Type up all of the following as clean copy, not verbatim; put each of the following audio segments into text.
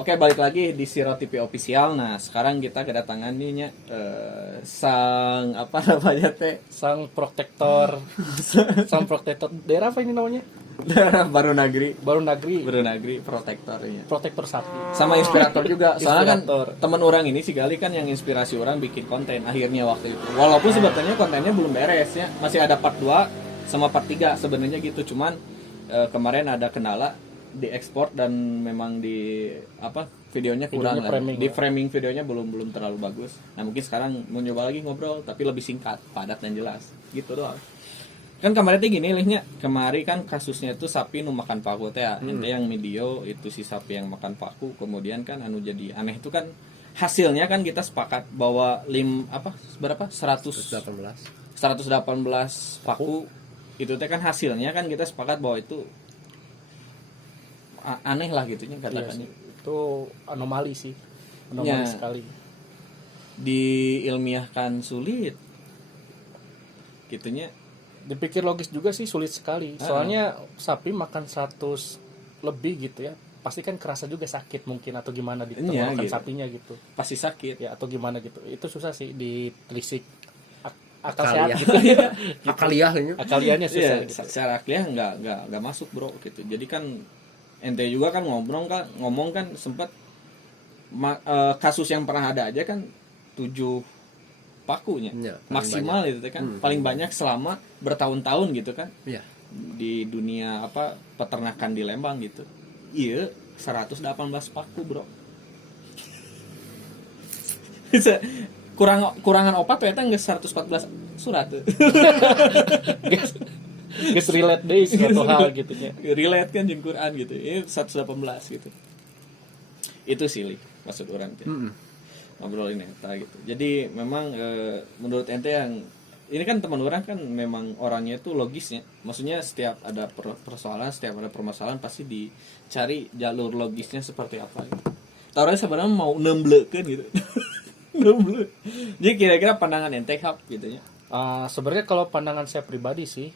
Oke, balik lagi di Siro TV Official. Nah, sekarang kita kedatangan nih sang apa namanya teh? Sang protektor daerah apa ini namanya? Baru Nagri. Baru Nagri, Baru Nagri protektornya. protektor sapi. Sama inspirator juga. Soalnya Inspirator. kan teman orang ini si Gali kan yang inspirasi orang bikin konten akhirnya waktu itu. Walaupun sebetulnya kontennya belum beres ya. Masih ada part 2 sama part 3 sebenarnya gitu. Cuman kemarin ada kendala di ekspor dan memang di videonya kurang lah. Di framing videonya belum terlalu bagus. Nah, mungkin sekarang mau nyoba lagi ngobrol tapi lebih singkat, padat dan jelas. Gitu doang. Kan kemarin tuh gini lihnya, kemarin kan kasusnya itu sapi nu makan paku teh ya. Ente yang video itu si sapi yang makan paku, kemudian kan anu jadi aneh itu kan hasilnya kan kita sepakat bahwa berapa 118 paku itu teh kan hasilnya kan kita sepakat bahwa itu aneh lah gitunya katakannya. Iya, itu anomali sih. Anomali sekali. Diilmiahkan sulit. Gitunya. Dipikir logis juga sih sulit sekali. Soalnya sapi makan 100 lebih gitu ya. Pasti kan kerasa juga sakit mungkin atau gimana di tenggorokan gitu. sapinya gitu. Pasti sakit Ya atau gimana gitu. Itu susah sih ditelisik akal Akaliah. sehat gitu ya. Akaliahnya susah. Iya, Gitu. secara akliah nggak masuk bro gitu. Jadi kan ente juga kan ngomong kan sempat kasus yang pernah ada aja kan 7 pakunya Ya, maksimal itu kan paling banyak selama bertahun-tahun gitu kan Iya. di dunia peternakan di Lembang gitu. Iya 118 paku bro. Kurangan opat ternyata nggak 114 surat. Guys relate deh suatu hal gitu ya. Relate kan jeung Quran gitu. Ini 118 gitu. Itu sih maksud orang teh. Ngobrolin eta gitu. Jadi memang menurut ente yang ini kan teman orang kan memang orangnya itu logisnya. Maksudnya setiap ada persoalan, setiap ada permasalahan pasti dicari jalur logisnya seperti apa gitu. Taruhnya sebenarnya mau nemblekeun gitu. Nemble. Jadi kira-kira pandangan ente hap gitu ya. Sebenarnya kalau pandangan saya pribadi sih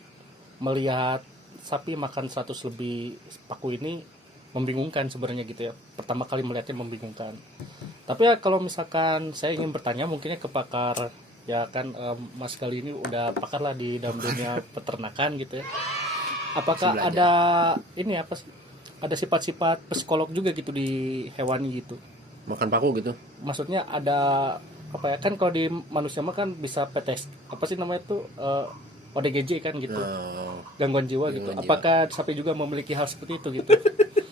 melihat sapi makan 100 lebih paku ini membingungkan sebenarnya gitu ya. Pertama kali melihatnya membingungkan. Tapi ya kalau misalkan saya ingin bertanya mungkinnya ke pakar ya kan Mas Gali ini udah pakar lah di dalam dunia peternakan gitu ya. Apakah ada ini apa sih? Ada sifat-sifat psikolog juga gitu di hewani gitu. Makan paku gitu. Maksudnya ada apa ya kan kalau di manusia mah kan bisa PTS apa sih namanya itu ODGJ kan gitu. Gangguan jiwa gitu. Apakah sapi juga memiliki hal seperti itu gitu?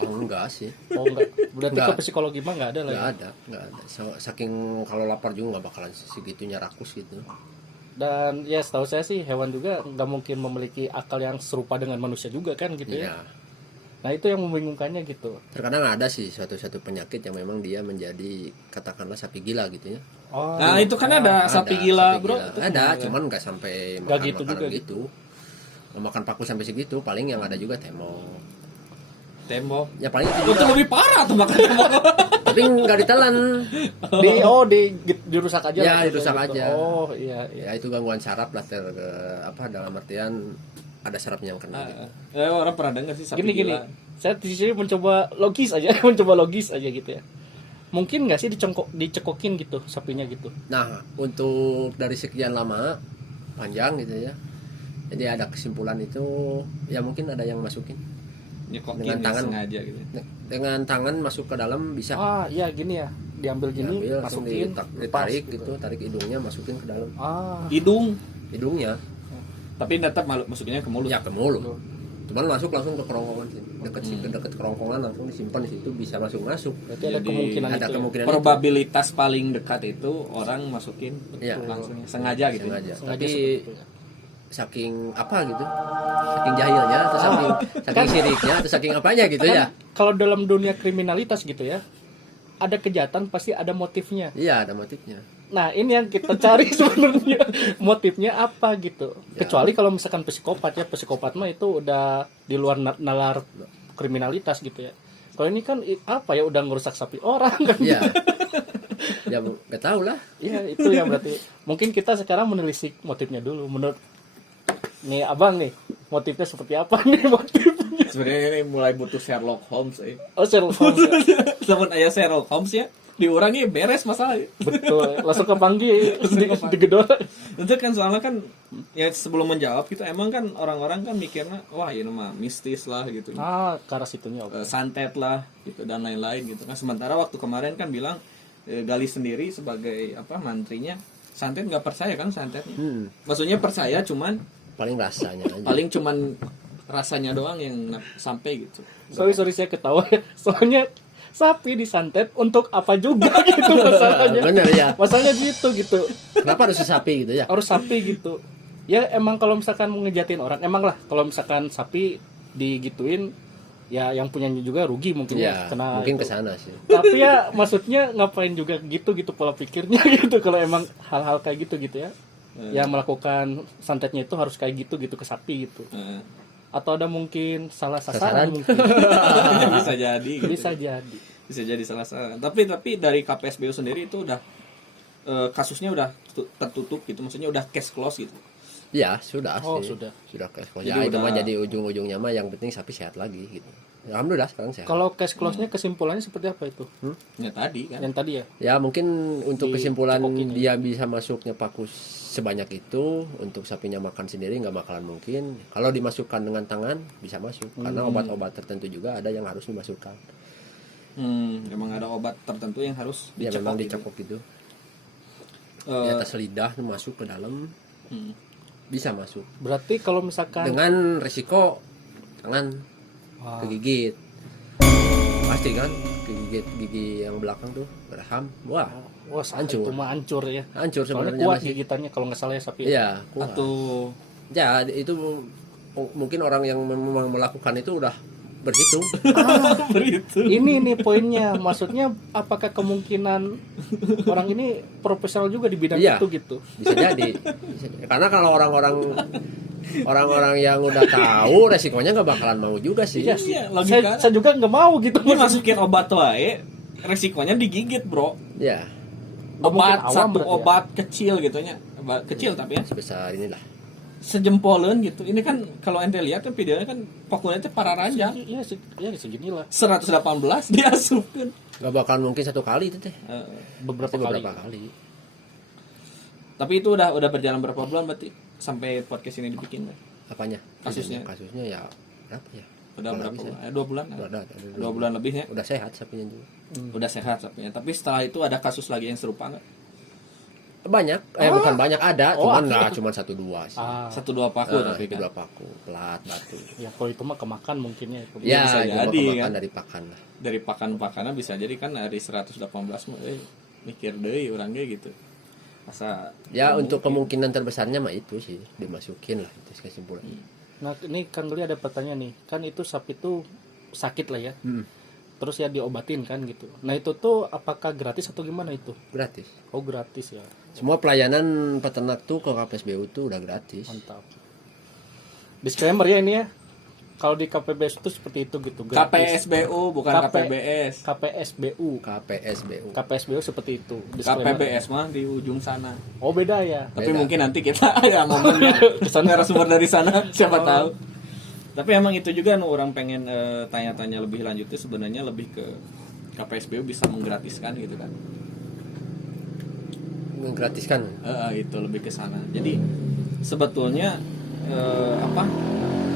Oh enggak sih. Oh enggak. Berarti Enggak. ke psikologi mah enggak ada lagi. Enggak ada. Saking kalau lapar juga nggak bakalan segitunya rakus gitu. Dan ya setahu saya sih hewan juga nggak mungkin memiliki akal yang serupa dengan manusia juga kan gitu ya. Iya. Nah itu yang membingungkannya gitu. Terkadang ada sih suatu penyakit yang memang dia menjadi katakanlah sapi gila gitu ya. Oh, Nah, itu kan ada sapi gila, bro. Itu Ada, gimana? cuman nggak sampai Nggak makan gitu makanan juga gitu. Makan paku sampai segitu, paling yang ada juga Tembok. ya paling itu Itu juga, lebih parah tuh makan tembok. tapi nggak ditelan. dirusak aja. Ya, lah, dirusak gitu. aja. Oh iya. Ya itu gangguan saraf lah dalam artian ada sarafnya yang kena gitu. Orang pernah dengar sih sapi Gini. gila. Saya di sini mencoba logis aja gitu ya. Mungkin nggak sih dicekokin gitu sapinya gitu. Nah, untuk dari sekian lama panjang gitu ya. Jadi ada kesimpulan itu ya mungkin ada yang masukin Nyekokin dengan tangan sengaja gitu. dengan tangan masuk ke dalam bisa Iya gini ya. Diambil gini, diambil, langsung masukin, ditarik lepas gitu, tarik hidungnya masukin ke dalam Hidungnya. tapi tetap masukinnya ke mulut. ya ke mulut. Cuman masuk langsung ke kerongkongan sih. Deket kerongkongan langsung disimpan di situ bisa masuk. Berarti ada Jadi, kemungkinan Ada itu. Ya? kemungkinan Probabilitas paling dekat itu orang masukin Iya. langsung sengaja gitu. sengaja. Sengaja Tapi seperti itu ya. saking apa gitu, saking jahilnya atau saking siriknya atau saking apanya gitu Kan ya. kalau dalam dunia kriminalitas gitu ya, ada kejahatan pasti ada motifnya. Iya, ada motifnya. Nah ini yang kita cari sebenarnya motifnya apa gitu. Ya. Kecuali kalau misalkan psikopat mah itu udah di luar nalar kriminalitas gitu ya. Kalau ini kan apa ya udah ngerusak sapi orang kan. Iya. Ya nggak tahu lah. Iya itu ya berarti. Mungkin kita sekarang menelisik motifnya dulu. Menurut nih abang nih motifnya seperti apa nih motifnya? Sebenarnya ini mulai butuh Sherlock Holmes Oh, Sherlock Holmes. Ya. Temen aya Sherlock Holmes ya diurangi beres masalah. Betul, langsung kepanggil digedor. Itu kan soalnya kan ya sebelum menjawab gitu emang kan orang-orang kan mikirnya wah ini mah mistis lah gitu. Ke arah situnya. Santet lah gitu dan lain-lain gitu kan. Sementara waktu kemarin kan bilang Gali sendiri sebagai mantrinya santet nggak percaya kan santetnya. Maksudnya percaya cuman paling rasanya aja. paling cuman rasanya doang yang sampai gitu. Sorry saya ketawa ya. Soalnya sapi disantet untuk apa juga gitu masalahnya. Bener ya. Masalahnya gitu. Kenapa harus sapi gitu ya? Harus sapi gitu. Ya emang kalau misalkan mau ngejatin orang, emang lah kalau misalkan sapi digituin ya yang punyanya juga rugi mungkin Ya, kena mungkin itu. kesana sih. Tapi ya maksudnya ngapain juga gitu pola pikirnya gitu kalau emang hal-hal kayak gitu ya. Yang melakukan santetnya itu harus kayak gitu ke sapi gitu. Atau ada mungkin salah sasaran mungkin. Bisa jadi gitu. Bisa jadi salah sasaran. Tapi dari KPSBU sendiri itu udah kasusnya udah tertutup gitu, maksudnya udah case close gitu. Ya, sudah sih. Sudah case Jadi ya, itu udah- mah jadi ujung-ujungnya mah yang penting sapi sehat lagi gitu. Alhamdulillah sekarang sehat. Kalau case close-nya kesimpulannya seperti apa itu? Ya tadi kan. Yang tadi ya. Ya mungkin untuk kesimpulan Dicekokin ya. dia bisa masuknya paku sebanyak itu, untuk sapinya makan sendiri nggak bakalan mungkin. Kalau dimasukkan dengan tangan bisa masuk, karena obat-obat tertentu juga ada yang harus dimasukkan. Emang ada obat tertentu yang harus Ya memang gitu. dicekok gitu. Eh, Di atas lidah tuh masuk ke dalam, bisa masuk. Berarti kalau misalkan Dengan resiko tangan kegigit. Pasti kan kegigit gigi yang belakang tuh berham. Wah, wah hancur. itu mah hancur ya. Hancur Soalnya sebenarnya kuat masih. gigitannya kalau nggak salah ya sapi. Iya, kuat. atau Ya, itu mungkin orang yang memang melakukan itu udah berhitung. begitu. Ini nih poinnya, maksudnya apakah kemungkinan orang ini profesional juga di bidang Iya. itu gitu? Bisa jadi. Karena kalau orang-orang yang udah tahu resikonya nggak bakalan mau juga sih. Iya sih. Iya, logika. Saya juga nggak mau gitu. Ini masukin obat wae, resikonya digigit, Bro. Ya, Nggak mungkin Obat awam satu berarti ya? obat kecil gitu nya. Obat kecil tapi ya sebesar inilah. sejempolan gitu. Ini kan kalau ente lihat kan videonya kan pokoknya itu para ranjang. Iya segini lah. 118 diasupkan. Nggak bakalan mungkin satu kali itu teh. Beberapa Pasti kali. beberapa kali. Tapi itu udah berjalan berapa bulan berarti sampai podcast ini dibikin kan? Apanya? Kasusnya. Kasusnya ya berapa ya? Udah berapa bulan? 2 bulan. Udah, 2 bulan lebih ya. Udah sehat sapinya juga. Udah sehat sapinya. Tapi setelah itu ada kasus lagi yang serupa nggak? Banyak, bukan banyak ada, Oh, cuman ada. nggak cuma 1-2 sih. 1-2 paku tapi kan. 2 paku, pelat, batu. Ya kalau itu mah kemakan mungkinnya itu. Ya, bisa itu jadi, kemakan kan? dari pakan lah. Dari pakan-pakannya bisa jadi kan dari 118 mah mikir deui urang ge gitu. Asa Ya, untuk kemungkinan terbesarnya mah itu sih dimasukin lah, itu kesimpulan. Nah ini Kang Geli ada pertanyaan nih, kan itu sapi itu sakit lah ya, terus ya diobatin kan gitu. Nah itu tuh apakah gratis atau gimana itu? Gratis. Oh gratis ya, Semua pelayanan peternak tuh ke KPSBU tuh udah gratis. mantap. Disclaimer ya ini ya, kalau di KPBS itu seperti itu gitu. Gratis. KPSBU bukan KPBS. KPSBU. KPSBU seperti itu. Disclaimer. KPBS mah di ujung sana. Oh beda ya. Tapi Beda. mungkin nanti kita ya ngomong kesana narasumber dari sana siapa tahu. Tapi emang itu juga orang pengen tanya-tanya lebih lanjutnya sebenarnya lebih ke KPSBU bisa menggratiskan gitu kan. Menggratiskan. Itu lebih ke sana. Jadi sebetulnya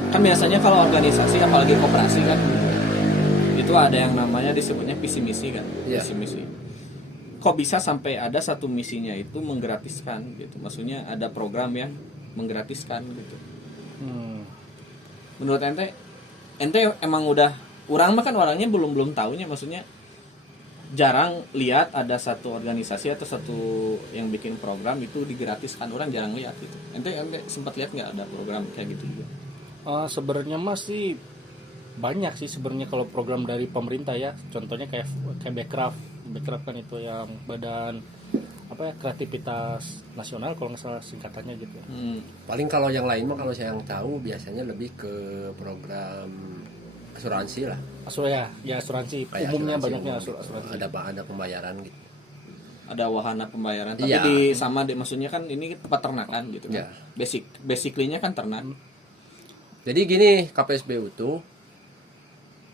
kan biasanya kalau organisasi apalagi koperasi kan itu ada yang namanya disebutnya visi misi kan. Iya. Visi misi. Kok bisa sampai ada satu misinya itu menggratiskan gitu. Maksudnya ada program yang menggratiskan gitu. Menurut ente emang udah orang mah kan orangnya belum tahunya, maksudnya jarang lihat ada satu organisasi atau satu yang bikin program itu digratiskan, orang jarang lihat gitu. Ente sempat lihat nggak ada program kayak gitu juga? Sebenarnya masih banyak sih sebenarnya kalau program dari pemerintah ya, contohnya kayak Bekraf kan itu yang badan apa ya, kreativitas nasional kalau nggak salah singkatannya gitu ya. Paling kalau yang lain mah kalau saya yang tahu biasanya lebih ke program asuransi lah. Asuransi Kayak umumnya asuransi banyaknya umum gitu. asuransi. Ada pembayaran gitu. Ada wahana pembayaran tapi Iya. maksudnya kan ini peternakan gitu kan. Iya. Basically-nya kan ternak. Jadi gini, KPSBU tuh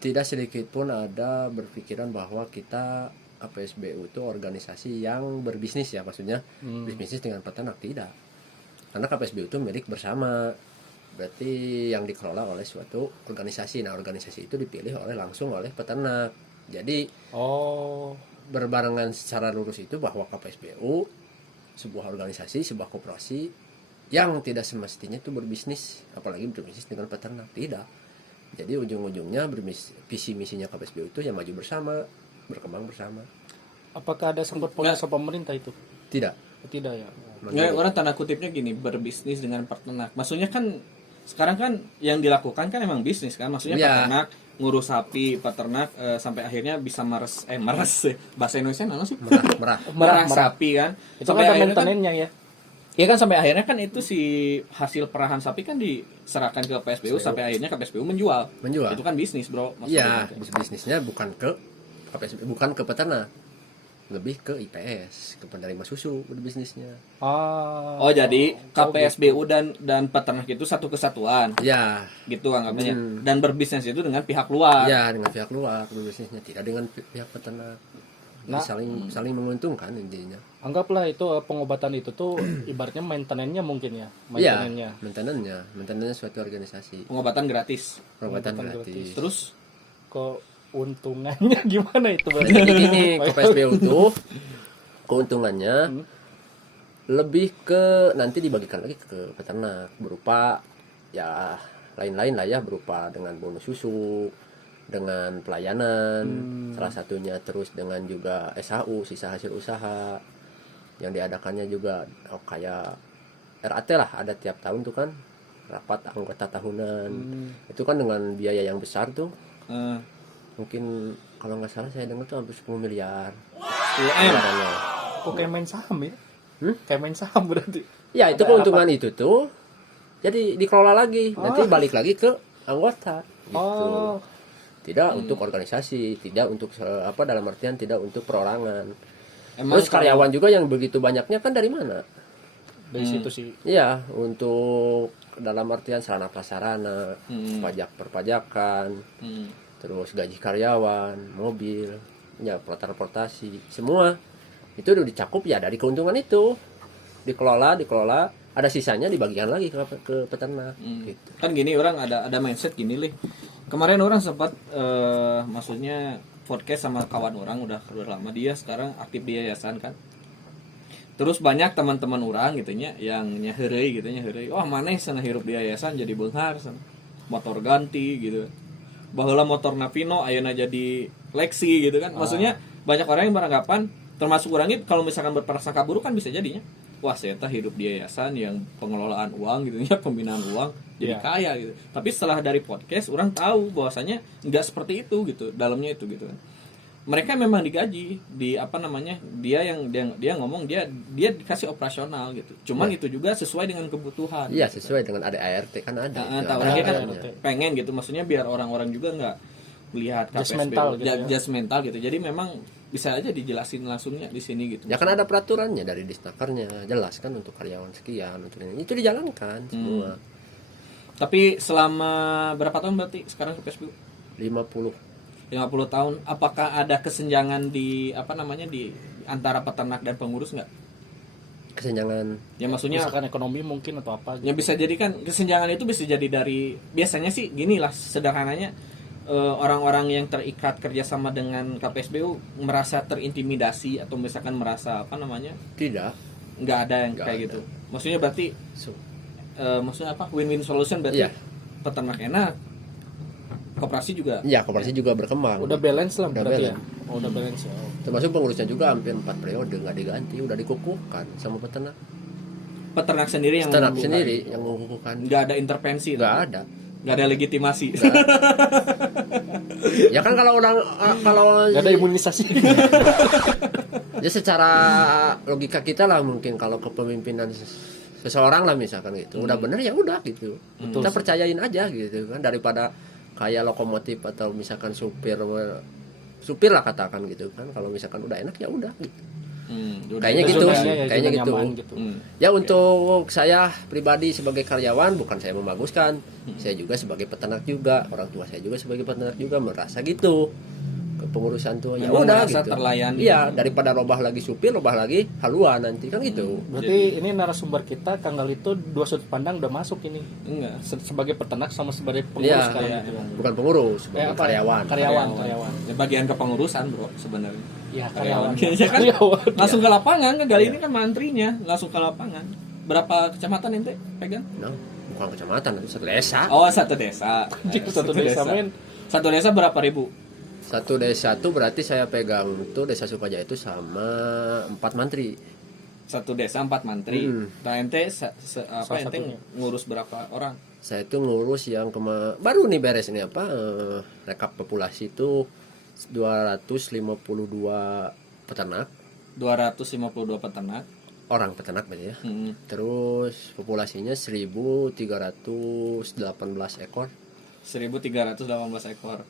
tidak sedikit pun ada berpikiran bahwa kita KPSBU itu organisasi yang berbisnis ya, maksudnya bisnis dengan peternak, tidak. Karena KPSBU itu milik bersama, berarti yang dikelola oleh suatu organisasi. Nah, organisasi itu dipilih langsung oleh peternak. Jadi berbarengan secara lurus itu bahwa KPSBU sebuah organisasi, sebuah koperasi yang tidak semestinya itu berbisnis, apalagi berbisnis dengan peternak, tidak. Jadi ujung-ujungnya visi misinya KPSBU itu yang maju bersama, berkembang bersama. Apakah ada sangkut pautnya sama pemerintah itu? Tidak. Tidak ya. Nggak, orang tanda kutipnya gini, berbisnis dengan peternak. Maksudnya kan sekarang kan yang dilakukan kan emang bisnis kan, maksudnya peternak ngurus sapi, peternak sampai akhirnya bisa meres bahasa Indonesia mana sih? Merah sapi kan. Itu Sampai kan ada akhirnya kan, maintenance-nya ya. iya kan sampai akhirnya kan itu si hasil perahan sapi kan diserahkan ke PSBU sampai akhirnya KPSBU menjual. Menjual. Itu kan bisnis, Bro. Iya, Maksudnya. bisnisnya bukan ke KPSBU, bukan ke peternak. Lebih ke IPS, ke penerima susu berbisnisnya. Oh, jadi KPSBU dan peternak itu satu kesatuan. Ya, Gitu anggapnya. Dan berbisnis itu dengan pihak luar. ya dengan pihak luar berbisnisnya, tidak dengan pihak peternak. Jadi saling menguntungkan intinya. Anggaplah itu pengobatan itu tuh ibaratnya maintenance-nya mungkin ya. Iya, Maintenance-nya. maintenance suatu organisasi. Pengobatan gratis. Pengobatan Pengobatan gratis. Terus Keuntungannya gimana itu? Jadi gini, KPSBU itu keuntungannya lebih ke nanti dibagikan lagi ke peternak berupa ya lain-lain lah ya, berupa dengan bonus susu, dengan pelayanan, salah satunya, terus dengan juga SHU, sisa hasil usaha yang diadakannya juga kayak RAT lah, ada tiap tahun tuh kan rapat anggota tahunan. Itu kan dengan biaya yang besar tuh, mungkin kalau nggak salah saya dengar tuh hampir 10 miliar. 10M. Kok kayak main saham ya? Kayak main saham berarti. Ya, itu keuntungan itu tuh jadi dikelola lagi, nanti balik lagi ke anggota gitu. Tidak untuk organisasi, tidak untuk dalam artian tidak untuk perorangan. Terus karyawan juga yang begitu banyaknya kan dari mana? Dari situ sih. Iya, untuk dalam artian sarana prasarana, pajak perpajakan, terus gaji karyawan, mobil, ya transportasi, semua itu udah dicakup ya dari keuntungan itu. Dikelola, ada sisanya dibagikan lagi ke peternak. Gitu. Kan gini, orang ada mindset gini lih. Kemarin orang sempat maksudnya podcast sama kawan orang udah lama, dia sekarang aktif di yayasan kan. Terus banyak teman-teman orang gitunya yang nyaheureuy gitu, wah maneh sana hirup di yayasan jadi beunghar sana. Motor ganti gitu. Baheula motor Navino ayeuna jadi Lexi gitu kan. Maksudnya banyak orang yang beranggapan, termasuk orang itu, kalau misalkan berprasangka buruk kan bisa jadinya, wah saya hidup di yayasan yang pengelolaan uang gitu ya, pembinaan uang jadi kaya gitu. Tapi setelah dari podcast orang tahu bahwasanya nggak seperti itu gitu, dalamnya itu gitu kan. Mereka memang digaji di dia ngomong dia dikasih operasional gitu. Cuman itu juga sesuai dengan kebutuhan. Iya, gitu. sesuai dengan ADART kan ada. Orangnya kan pengen gitu, maksudnya biar orang-orang juga nggak melihat KPSBU mental gitu. Jadi memang bisa aja dijelasin langsungnya di sini gitu. Ya kan ada peraturannya dari Disnakernya, jelas kan untuk karyawan sekian, untuk ini. Itu dijalankan semua. Tapi selama berapa tahun berarti sekarang KPSBU? 50 tahun. Apakah ada kesenjangan di di antara peternak dan pengurus nggak? Kesenjangan. Ya maksudnya misalkan ekonomi mungkin atau apa gitu. Ya bisa jadi kan kesenjangan itu bisa jadi dari, biasanya sih gini lah sederhananya, orang-orang yang terikat kerjasama dengan KPSBU merasa terintimidasi atau misalkan merasa Tidak. Nggak ada yang kayak gitu. Maksudnya berarti maksudnya win-win solution berarti. Peternak enak, koperasi juga. Iya, koperasi juga berkembang. Udah balance lah berarti balance. ya. Udah balance ya. Termasuk pengurusnya juga hampir 4 periode nggak diganti, udah dikukuhkan sama peternak. Peternak sendiri yang mengukuhkan. Nggak ada intervensi. Nggak ada. Nggak ada legitimasi. Ya kan kalau nggak ada imunisasi. Ya secara logika kita lah, mungkin kalau kepemimpinan seseorang lah misalkan gitu, udah bener ya udah gitu. Kita percayain aja gitu kan, daripada kayak lokomotif atau misalkan supir lah katakan gitu kan, kalau misalkan udah enak ya udah gitu. Udah Kayaknya udah gitu zonanya sih, ya, kayaknya zona gitu. nyaman gitu. Ya untuk saya pribadi sebagai karyawan bukan saya membaguskan, saya juga sebagai peternak juga, orang tua saya juga sebagai peternak juga merasa gitu. Kepengurusan tuh ya Memang udah merasa gitu. terlayani. Iya, daripada robah lagi supir, robah lagi haluan nanti kan gitu. Berarti ini narasumber kita Kang Gali itu dua sudut pandang udah masuk ini. Enggak. Sebagai peternak sama sebagai pengurus Iya, kali iya. gitu ya. bukan pengurus, sebagai apa? karyawan. Karyawan. Ya, bagian kepengurusan bro sebenarnya. Ya, karyawan. Ya kan? Karyawan. Langsung ke lapangan kan kali ini kan mantrinya langsung ke lapangan. Berapa kecamatan ente pegang? Nah, bukan kecamatan, itu satu desa. Oh, satu desa. Anjir, satu desa, men. Satu desa berapa ribu? Satu desa tuh berarti saya pegang tuh desa Sukajaya itu sama 4 mantri. Satu desa 4 mantri. Nah, ente apa Salah ente satunya. ngurus berapa orang? Saya itu ngurus yang baru nih beres ini apa rekap populasi itu 252 peternak, 252 peternak. orang peternak berarti ya. Hmm. Terus populasinya 1318 ekor. 1318 ekor.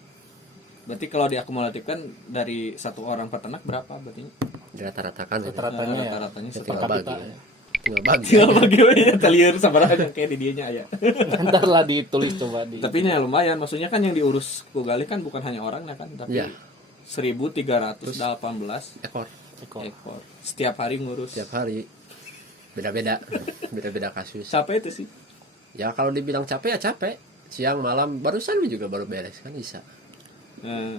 Berarti kalau diakumulatifkan dari satu orang peternak berapa berarti? Dirata-ratakan ya. Rata-ratanya ya. Rata-ratanya Ya, satu. tinggal per bagi. kapita. Ya. Tinggal bagi. Tinggal bagi aja teliur sabaraha yang kayak di dianya aya. Ntar lah ditulis coba di. Tapi ini lumayan, maksudnya kan yang diurus Kugali kan bukan hanya orangnya kan, tapi Iya. 1318 Ekor ekor. Setiap hari ngurus. tiap hari. Beda-beda. Beda-beda kasus. Capek itu sih. Ya kalau dibilang capek ya capek. Siang malam barusan juga baru beres kan bisa. Nah,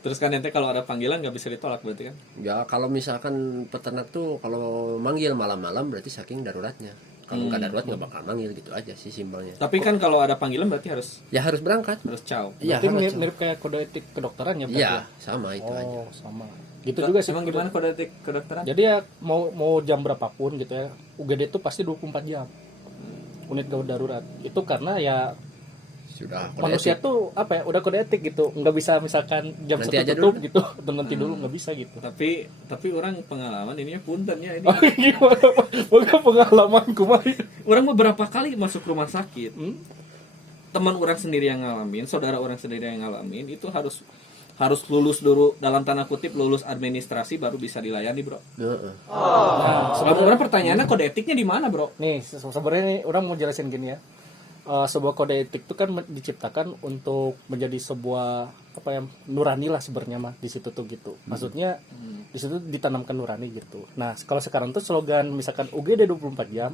terus kan ente kalau ada panggilan nggak bisa ditolak berarti kan? Ya kalau misalkan peternak tuh kalau manggil malam-malam berarti saking daruratnya. Kalau nggak darurat nggak bakal manggil gitu aja sih simpelnya. Tapi kan kalau ada panggilan berarti harus Ya harus berangkat. caw. Iya, Berarti harus. mirip kayak kode etik kedokteran ya, berarti Iya, ya? sama itu aja. Oh, sama. Gitu juga sih. Emang gimana kode etik kedokteran? Jadi ya mau jam berapapun gitu ya, UGD itu pasti 24 jam. Unit gawat darurat. Itu karena ya Sudah manusia etik. tuh apa ya, udah kode etik gitu. Nggak bisa misalkan jam Nanti 1 aja tutup dulu. gitu, dan nanti dulu nggak bisa gitu. Tapi orang pengalaman ininya puntennya ini. Oh, gimana Pak? Bukan pengalaman kemarin. Orang beberapa kali masuk rumah sakit. Hmm? Teman orang sendiri yang ngalamin, saudara orang sendiri yang ngalamin itu harus lulus dulu dalam tanda kutip lulus administrasi baru bisa dilayani, Bro. Heeh. Nah, Sebenarnya pertanyaannya kode etiknya di mana, Bro? nih sebenarnya nih orang mau jelasin gini ya. Sebuah kode etik itu kan diciptakan untuk menjadi sebuah apa ya, nurani lah sebenarnya mah di situ tuh gitu. Maksudnya di situ ditanamkan nurani gitu. Nah, kalau sekarang tuh slogan misalkan UGD 24 jam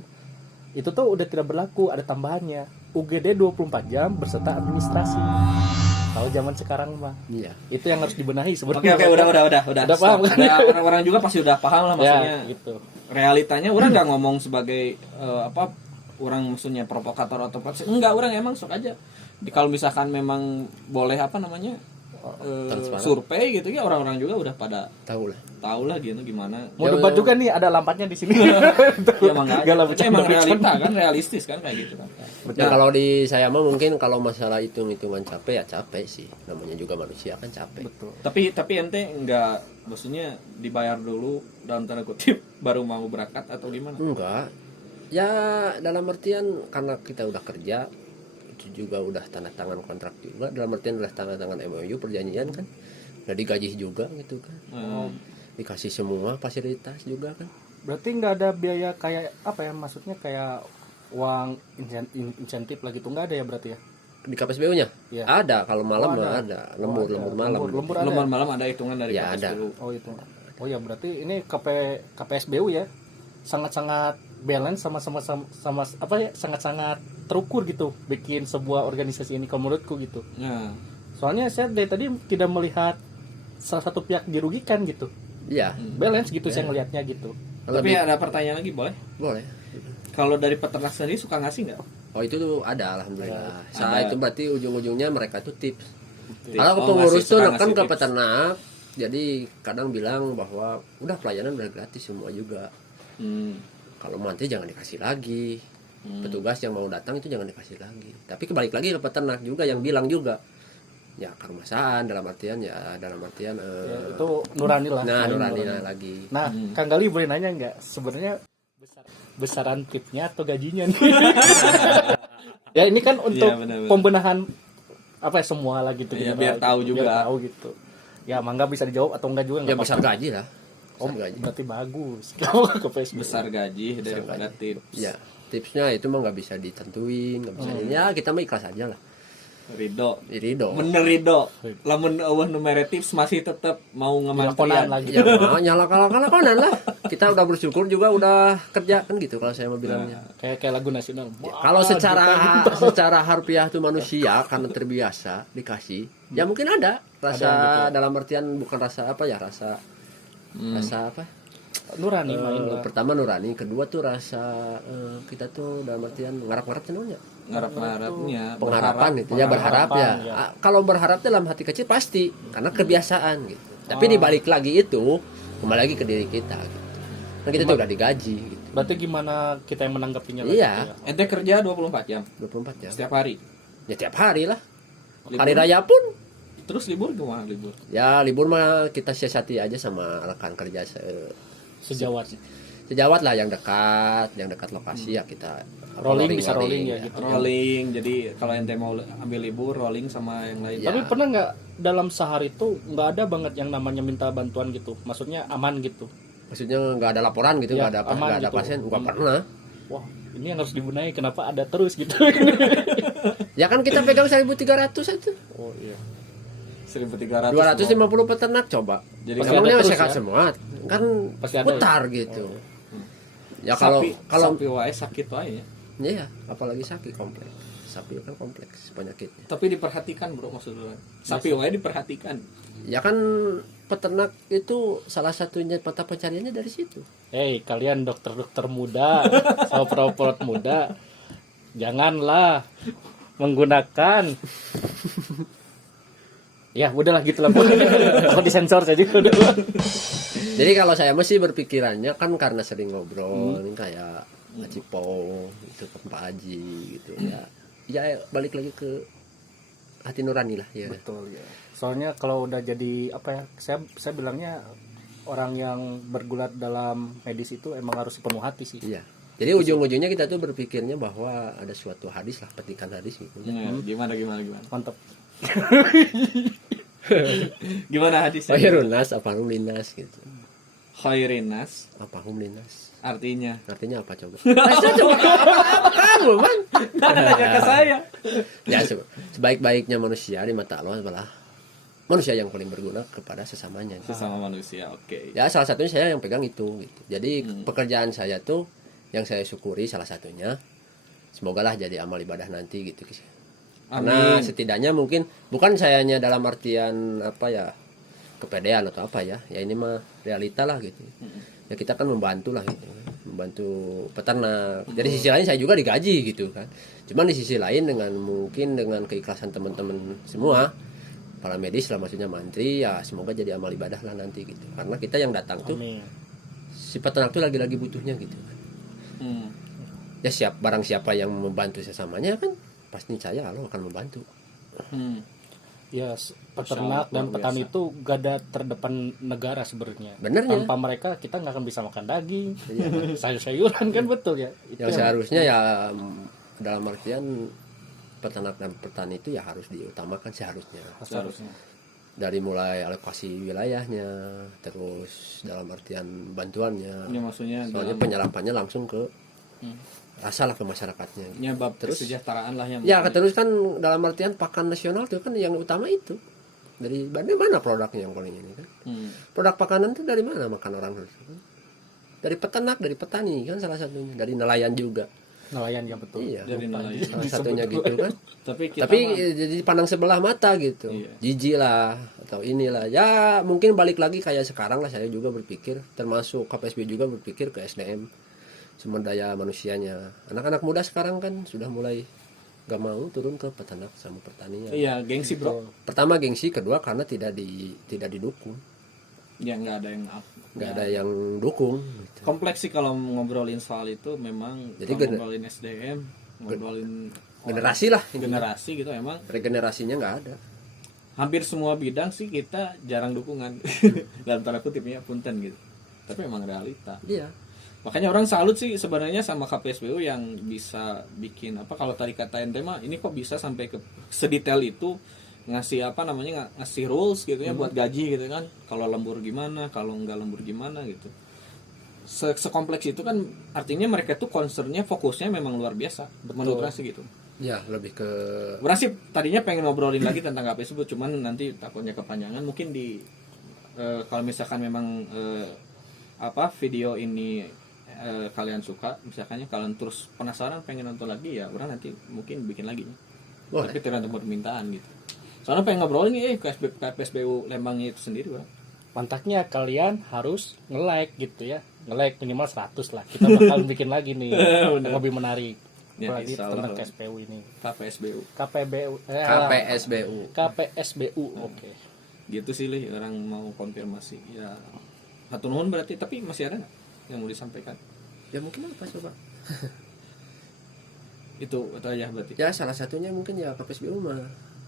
itu tuh udah tidak berlaku, ada tambahannya. UGD 24 jam berserta administrasi. Kalau zaman sekarang mah Iya. itu yang harus dibenahi sebenarnya. Oke, udah. Udah paham kan? Ada orang-orang juga pasti udah paham lah maksudnya. Ya, gitu. Realitanya orang nggak ngomong sebagai orang maksudnya provokator atau apa sih. Enggak, orang emang sok aja. Kalau misalkan memang boleh apa namanya? Transparan. Survei gitu ya orang-orang juga udah pada Tahu lah. tahu lah gitu gimana. Mau debat juga nih, ada lampatnya di sini. Ya emang Gak aja. lah, Tapi emang bercanda. realita kan, realistis kan kayak gitu kan. Ya kalau di saya mah mungkin kalau masalah hitung-hitungan capek ya capek sih. Namanya juga manusia kan capek. Betul. Tapi ente enggak maksudnya dibayar dulu dalam tanda kutip baru mau berangkat atau gimana? Enggak. Ya dalam artian karena kita udah kerja itu juga udah tanda tangan kontrak juga, dalam artian udah tanda tangan MOU perjanjian kan, udah digaji juga gitu kan, dikasih semua fasilitas juga kan. Berarti nggak ada biaya kayak apa ya, maksudnya kayak uang insentif lah gitu, nggak ada ya berarti ya? Di KPSBU-nya Iya. ada, kalau malam Oh, mah ada, lembur malam. Lembur ada. Lembur malam ada hitungan dari Ya, ada. KPSBU. Oh itu. Oh ya berarti ini KPSBU ya sangat-sangat balance sama apa ya, sangat-sangat terukur gitu bikin sebuah organisasi ini kalau menurutku gitu. Nah, Soalnya saya dari tadi tidak melihat salah satu pihak dirugikan gitu. Iya, Balance gitu saya ngelihatnya gitu. tapi lebih ada pertanyaan lagi boleh? boleh. Kalau dari peternak sendiri suka ngasih nggak? Oh itu tuh ada, alhamdulillah. Ada. Itu berarti ujung-ujungnya mereka tuh tips. Tips. Kalau ke Oh, pengurus ngasih, tuh suka kan ngasih ke tips. peternak, jadi kadang bilang bahwa udah pelayanan udah gratis semua juga. Kalau nanti jangan dikasih lagi. Petugas yang mau datang itu jangan dikasih lagi. Tapi kebalik lagi ke peternak juga yang bilang juga. Ya kerumasaan dalam artian Ya, itu itu nurani lah. nah nurani Nurani. lagi. Nah, Kang Gali boleh nanya nggak sebenarnya besaran tipnya atau gajinya nih? Ya ini kan untuk Iya, benar-benar. pembenahan apa ya semua lah gitu. Iya, general biar tahu gitu. juga. Biar tahu gitu. Ya mangga bisa dijawab atau enggak juga Ya nggak besar apa-apa. gaji lah. Oh, gaji. berarti bagus. Kamu ke PSBU. besar gaji daripada tips. Ya, tipsnya itu mah nggak bisa ditentuin, nggak bisa. Ya kita mah ikhlas aja lah. Ridho. Ridho. Bener ridho. Lamun eueuh nu mere tips masih tetap mau Teleponan ngemantrian. lagi. Ya mah nyala-kalakonan lah. Kita udah bersyukur juga udah kerja kan gitu kalau saya mau bilangnya. Kayak lagu nasional. Ya, kalau secara harfiah tuh manusia karena terbiasa dikasih, ya mungkin ada rasa dalam artian bukan rasa apa ya, rasa apa? Nurani main lah. Pertama nurani, kedua tuh rasa kita tuh dalam artian ngarap-ngarap cenderungnya. Ngarap-ngarapnya Pengharapan gitu ya, berharap ya. Kalau berharap dalam hati kecil pasti karena kebiasaan gitu. Tapi dibalik lagi itu kembali lagi ke diri kita gitu. Kan kita tuh udah digaji gitu. Berarti gimana kita yang menanggapinya lagi? Iya. Ya? Ente kerja 24 jam 24 jam. setiap hari. Ya tiap hari lah. Libur? Hari raya pun Terus libur gimana libur? ya libur mah kita siasati aja sama rekan kerja Sejawat. sejawat lah yang dekat lokasi ya kita Rolling bisa rolling ya gitu. Rolling. Jadi kalau ente mau ambil libur rolling sama yang lain. Ya. Tapi pernah nggak dalam sehari itu nggak ada banget yang namanya minta bantuan gitu? Maksudnya aman gitu? Maksudnya nggak ada laporan gitu, Ya, nggak aman ada gitu. pasien, nggak pernah. Wah, ini yang harus dibenahi. Kenapa ada terus gitu? Ya kan kita pegang 1.300 itu. Oh iya. 1.300. 250 peternak coba. Jadi Pasti Emangnya ada terus sehat ya? semua. Kan Pasti ada putar gitu. Ya kalau sapi wae sakit wae ya. ya apalagi sapi kompleks. Sapi kan kompleks penyakitnya. Tapi diperhatikan bro maksudnya. Sapi wae diperhatikan. Ya kan peternak itu salah satunya mata pencariannya dari situ. Hei, kalian dokter-dokter muda, sama perawat muda, janganlah menggunakan. Ya, udahlah gitu lah. Apa disensor saja udah. Jadi kalau saya masih berpikirannya kan karena sering ngobrol ini kayak Pak Cipo itu ke Pak Haji gitu ya. Ya balik lagi ke hati nurani lah ya. Betul ya. Soalnya kalau udah jadi apa ya? Saya bilangnya orang yang bergulat dalam medis itu emang harus sepenuh hati sih. Iya. Jadi ujung-ujungnya kita tuh berpikirnya bahwa ada suatu hadis lah, petikan hadis gitu. Gimana. Mantap. Gimana hadisnya? Khairun nas apahum linas gitu. Khairinas Apahum linas. artinya. Artinya apa coba? Saya coba apa kamu, Man? Nanya ke saya. Ya sebaik-baiknya manusia di mata Allah adalah manusia yang paling berguna kepada sesamanya. Sesama manusia, oke. Ya salah satunya saya yang pegang itu gitu. Jadi pekerjaan saya tuh yang saya syukuri salah satunya semogalah jadi amal ibadah nanti gitu. Karena setidaknya mungkin bukan sayanya dalam artian apa ya kepedean atau apa ya ini mah realita lah gitu ya kita kan membantu lah gitu membantu peternak jadi sisi lain saya juga digaji gitu kan cuman di sisi lain mungkin dengan keikhlasan teman-teman semua para medis lah maksudnya mantri ya semoga jadi amal ibadah lah nanti gitu karena kita yang datang tuh si peternak tuh lagi-lagi butuhnya gitu kan ya barang siapa yang membantu sesamanya kan pasti saya Allah akan membantu. Ya, peternak dan petani itu gada terdepan negara sebenarnya. Benernya. Tanpa mereka kita nggak akan bisa makan daging, sayur-sayuran kan betul ya. Itu Yang seharusnya ya dalam artian peternak dan petani itu ya harus diutamakan seharusnya. Dari mulai alokasi wilayahnya, terus dalam artian bantuannya. Ya maksudnya soalnya penyerapannya langsung ke asalah ke masyarakatnya. Ya bab terus kesejahteraan lah yang. Ya terus kan dalam artian pakan nasional itu kan yang utama itu. Dari mana produknya yang paling ini kan? Produk pakanan itu dari mana makan orang harus? Dari peternak, dari petani kan salah satunya, dari nelayan juga. Nelayan yang betul. Iya. Dari nelayan. Salah satunya gitu kan. Tapi jadi pandang sebelah mata gitu. Iya. Jijik lah atau inilah. Ya mungkin balik lagi kayak sekarang lah saya juga berpikir termasuk KPSB juga berpikir ke SDM sumber daya manusianya. Anak-anak muda sekarang kan sudah mulai gak mau turun ke peternak sama pertanian. Iya, gengsi bro. Pertama gengsi, kedua karena tidak didukung. Ya nggak Ada yang dukung. Gitu. Kompleks sih kalau ngobrolin soal itu memang. Jadi ngobrolin SDM, ngobrolin generasi lah. generasi gitu emang. Regenerasinya nggak ada. Hampir semua bidang sih kita jarang dukungan. Dalam tanda kutipnya punten gitu. Tapi memang realita. Iya. Makanya orang salut sih sebenarnya sama KPSBU yang bisa bikin apa kalau tadi kata ente mah ini kok bisa sampai ke sedetail itu ngasih apa namanya ngasih rules gitu ya buat gaji gitu kan, kalau lembur gimana, kalau nggak lembur gimana gitu. Sekompleks itu kan, artinya mereka tuh concernnya, fokusnya memang luar biasa. Menurut orang sih gitu. Ya lebih ke Orang sih tadinya pengen ngobrolin lagi tentang KP tersebut, cuman nanti takutnya kepanjangan. Mungkin di kalau misalkan memang apa video ini kalian suka, misalkannya kalian terus penasaran pengen nonton lagi, ya orang nanti mungkin bikin lagi. boleh. Tapi tergantung permintaan gitu. Soalnya pengen ngobrolin nih KPSBU Lembang itu sendiri, Bang. Mantaknya kalian harus nge-like gitu ya. Nge-like minimal 100 lah. Kita bakal bikin lagi nih yang lebih menarik. Ya, Apalagi insya Allah. tentang KSPU ini. KPSBU. KPSBU. Oke. Gitu sih Lih, orang mau konfirmasi. Ya satu nuhun berarti, tapi masih ada nggak yang mau disampaikan? Ya mungkin apa coba? Itu aja berarti. Ya salah satunya mungkin ya KPSBU mah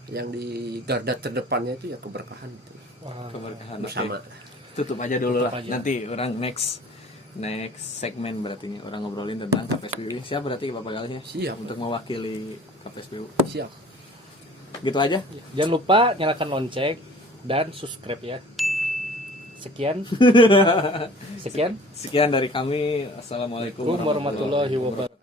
yang di garda terdepannya itu ya keberkahan itu. Keberkahan. Bersama. Oke. Tutup aja dulu Tutup lah. aja. Nanti orang next segmen berarti nih orang ngobrolin tentang KPSBU. Siap berarti Bapak Galih ya? Siap. Untuk mewakili KPSBU. Siap. Gitu aja. Jangan lupa nyalakan lonceng dan subscribe ya. Sekian. Sekian dari kami. Assalamualaikum Warahmatullahi wabarakatuh.